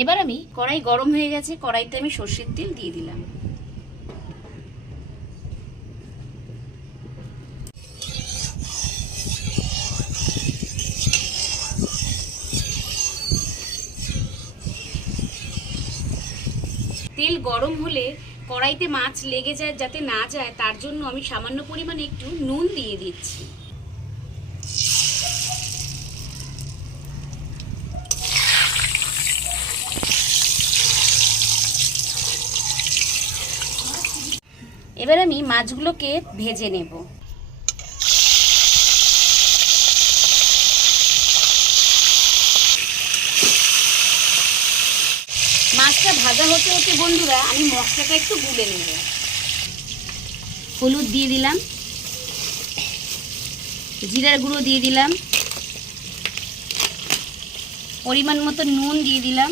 এবার আমি কড়াই গরম হয়ে গেছে, কড়াইতে আমি সর্ষের তেল দিয়ে দিলাম। তেল গরম হলে কড়াইতে মাছ লেগে যায়, যাতে না যায় তার জন্য আমি সামান্য পরিমাণে একটু নুন দিয়ে দিচ্ছি। এবার আমি মাছগুলোকে ভেজে নেব। মাছটা ভাজা হতে হতে বন্ধুরা আমি মশলাটা একটু গুলে নেব। হলুদ দিয়ে দিলাম, জিরার গুঁড়ো দিয়ে দিলাম, পরিমাণ মতো নুন দিয়ে দিলাম,